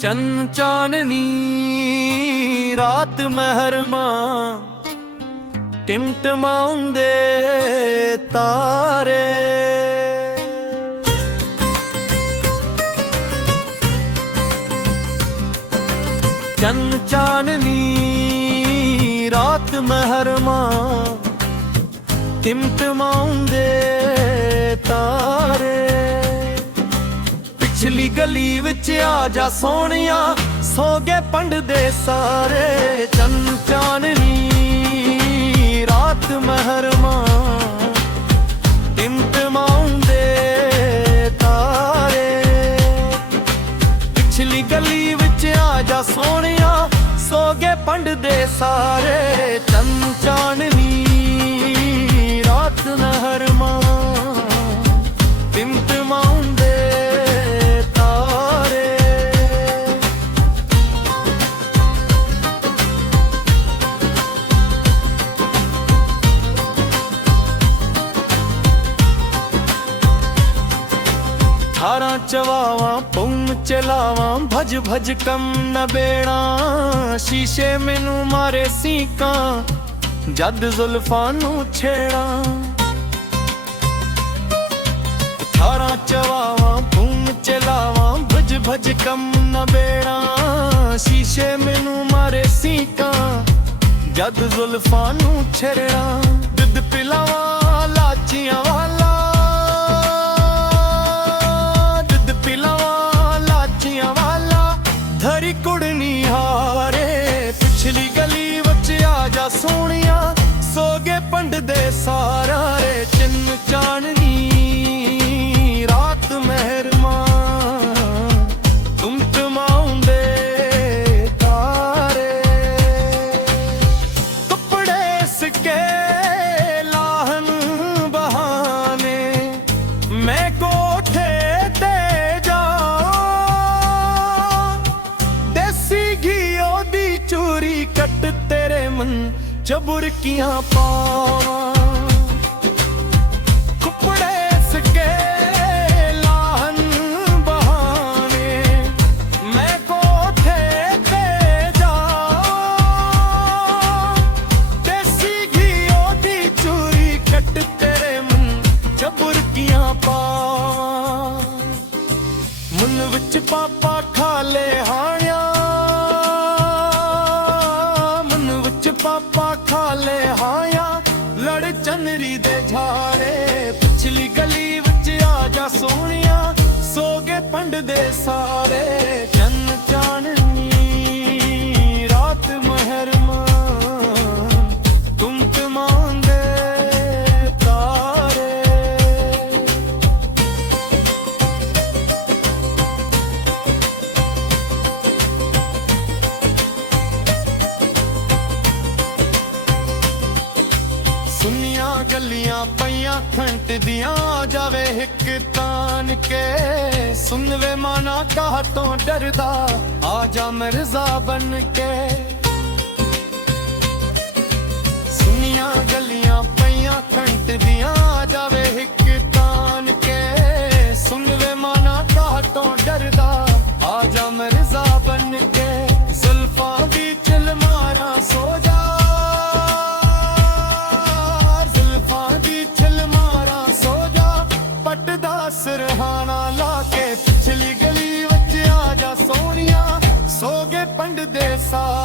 ਚੰਨ ਚਾਨਣੀ ਰਾਤ ਮਹਿਰਮਾ ਟਿਮਟਮਾਉਂਦੇ ਤਾਰੇ। ਚੰਨ ਚਾਨਣੀ ਰਾਤ ਮਹਿਰਮਾ ਟਿਮਟਮਾਉਂਦੇ ਤਾਰੇ। ਪਿਛਲੀ ਗਲੀ ਵਿੱਚ ਆ ਜਾ ਸੋਹਣਿਆ, ਸੋ ਗਏ ਪੰਡ ਦੇ ਸਾਰੇ। ਚੰਨ ਚਾਨਣੀ ਰਾਤ ਮਹਿਰਮਾ ਟਿਮਟਮਾਉਂਦੇ ਤਾਰੇ। ਪਿਛਲੀ ਗਲੀ ਵਿੱਚ ਆ ਜਾ ਸੋਹਣਿਆ, ਸੋ ਗਏ ਪੰਡ ਦੇ ਸਾਰੇ। ਚੰਨ ਚਾਨਣੀ ਰਾਤ ਮਹਿਰਮਾ ਟਿਮਟਮਾਉਂਦੇ ਤਾਰੇ। 18 ਚਵਾਵਾਂ ਪੂਮ ਚਲਾਵਾਂ, ਭਜ ਭਜ ਕੰਮ ਨ ਬੇਣਾ। ਸ਼ੀਸ਼ੇ ਮੈਨੂੰ ਮਾਰੇ ਸੀਕਾਂ, ਜਦ ਜ਼ੁਲਫਾਂ ਨੂੰ ਛੇੜਾ। 18 ਚਵਾਵਾਂ ਪੂਮ ਚਲਾਵਾਂ, ਭਜ ਭਜ ਕੰਮ ਨ ਬੇਣਾ। ਸ਼ੀਸ਼ੇ ਮੈਨੂੰ ਮਾਰੇ ਸੀਕਾਂ, ਜਦ ਜ਼ੁਲਫਾਂ ਨੂੰ ਛੇੜਾ। ਦੁੱਧ ਪਿਲਾਵਾਂ ਲਾਚੀਆਂ ਵਾਲਾ, ਧਰੀ ਕੁੜਨੀ ਹਾਰੇ। ਪਿਛਲੀ ਗਲੀ ਵਿੱਚ ਆ ਜਾ ਸੋਹਣਿਆ, ਸੋ ਗਏ ਪੰਡ ਦੇ ਸਾਰੇ। ਚੰਨ ਚਾਨਣੀ ਰਾਤ ਮਹਿਰਮਾ ਟਿਮਟਮਾਉਂਦੇ ਤਾਰੇ। ਕੱਪੜੇ ਸਿੱਕੇ ਲਾਹਨ ਬਹਾਨੇ, ਮੈਂ ਕੋਠੇ ਚੂਰੀ ਕੱਟ ਤੇਰੇ ਮਨ ਚ ਬੁਰਕੀਆਂ ਪਾਵਾਂ। ਕੱਪੜੇ ਸਿੱਕੇ ਲਾਹਨ ਬਹਾਨੇ, ਮੈਂ ਕੋਠੇ ਤੇ ਜਾਵਾਂ। ਦੇਸੀ ਘੀ ਉਹਦੀ ਚੂਰੀ ਕੱਟ ਤੇਰੇ ਮਨ ਚ ਬੁਰਕੀਆਂ ਪਾਵਾਂ। ਮੁੱਲ ਵਿੱਚ ਪਾਪਾ ਖਾ ਲੈ ਹਾਣਿਆ, ਪਾਪਾ ਖਾ ਲੈ ਹਾਇਆ ਲੜ ਚੰਨਰੀ ਦੇ ਝਾੜੇ। ਪਿਛਲੀ ਗਲੀ ਵਿੱਚ ਆ ਜਾ ਸੋਹਣਿਆ, ਸੋ ਗਏ ਪੰਡ ਦੇ ਸਾਰੇ। ਚੰਨ ਚਾਨਣੀ ਰਾਤ ਮਹਿਰਮਾ ਟਿਮਟਮਾਉਂਦੇ ਤਾਰੇ। ਸੁੰਨੀਆਂ ਗੱਲੀਆਂ ਪਈਆਂ ਖੰਟ ਦੀਆਂ, ਜਾਵੇ ਹਿੱਕ ਤਾਨ ਕੇ। ਸੁਣ ਵੇ ਮਾਨਾ ਕਾਹ ਤੋਂ ਡਰਦਾ, ਆ ਜਾ ਮਿਰਜ਼ਾ ਬਨ ਕੇ। ਸੁੰਨੀਆਂ ਗੱਲੀਆਂ ਪਈਆਂ ਖੰਟ ਦੀਆਂ, ਜਾਵੇ ਹਿੱਕ ਤਾਨ ਕੇ। ਸੁਣ ਵੇ ਮਾਨਾ ਕਾਹ ਤੋਂ ਡਰਦਾ, ਆ ਜਾ ਮਿਰਜ਼ਾ ਬਨ ਕੇ। ਜ਼ੁਲਫਾਂ ਦੀ ਚਿਲ ਮਾਰਾਂ ਸੋ ਜਾ, ਸਰਹਾਣਾ ਲਾ ਕੇ। ਪਿਛਲੀ ਗਲੀ ਵਿੱਚ ਆ ਜਾ ਸੋਹਣਿਆ, ਸੋ ਗਏ ਪੰਡ ਦੇ ਸਾਰੇ।